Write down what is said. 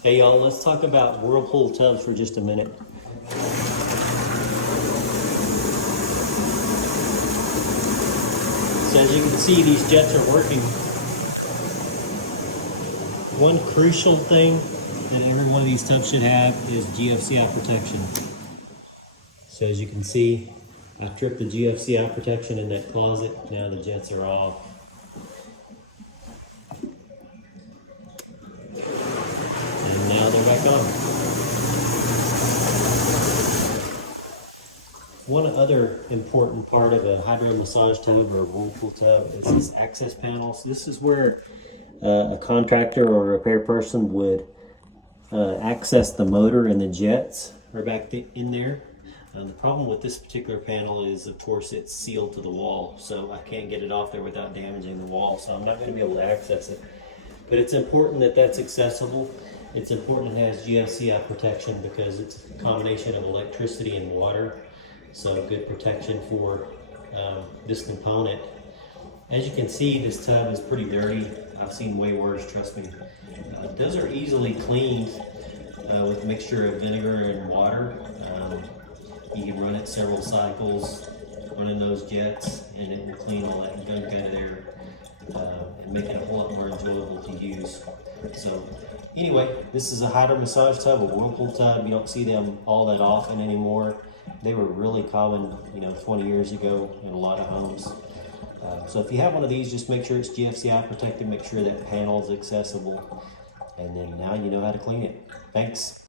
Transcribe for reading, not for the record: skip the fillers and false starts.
Hey y'all, let's talk about Whirlpool tubs for just a minute. So as you can see, these jets are working. One crucial thing that every one of these tubs should have is GFCI protection. So as you can see, I tripped the GFCI protection in that closet. Now the jets are off. And now they're back on. One other important part of a hydro massage tub or a Whirlpool tub is this access panels. This is where a contractor or a repair person would access the motor and the jets are back in there. The problem with this particular panel is, of course, it's sealed to the wall, so I can't get it off there without damaging the wall, so I'm not going to be able to access it. But it's important that that's accessible. It's important it has GFCI protection because it's a combination of electricity and water, so good protection for this component. As you can see, this tub is pretty dirty. I've seen way worse, trust me. Those are easily cleaned with a mixture of vinegar and water. You can run it several cycles, running those jets, and it will clean all that gunk out of there and make it a whole lot more enjoyable to use. So anyway, this is a hydro massage tub, a Whirlpool tub. You don't see them all that often anymore. They were really common, 20 years ago in a lot of homes. So if you have one of these, just make sure it's GFCI protected, make sure that panel is accessible, and then now you know how to clean it. Thanks.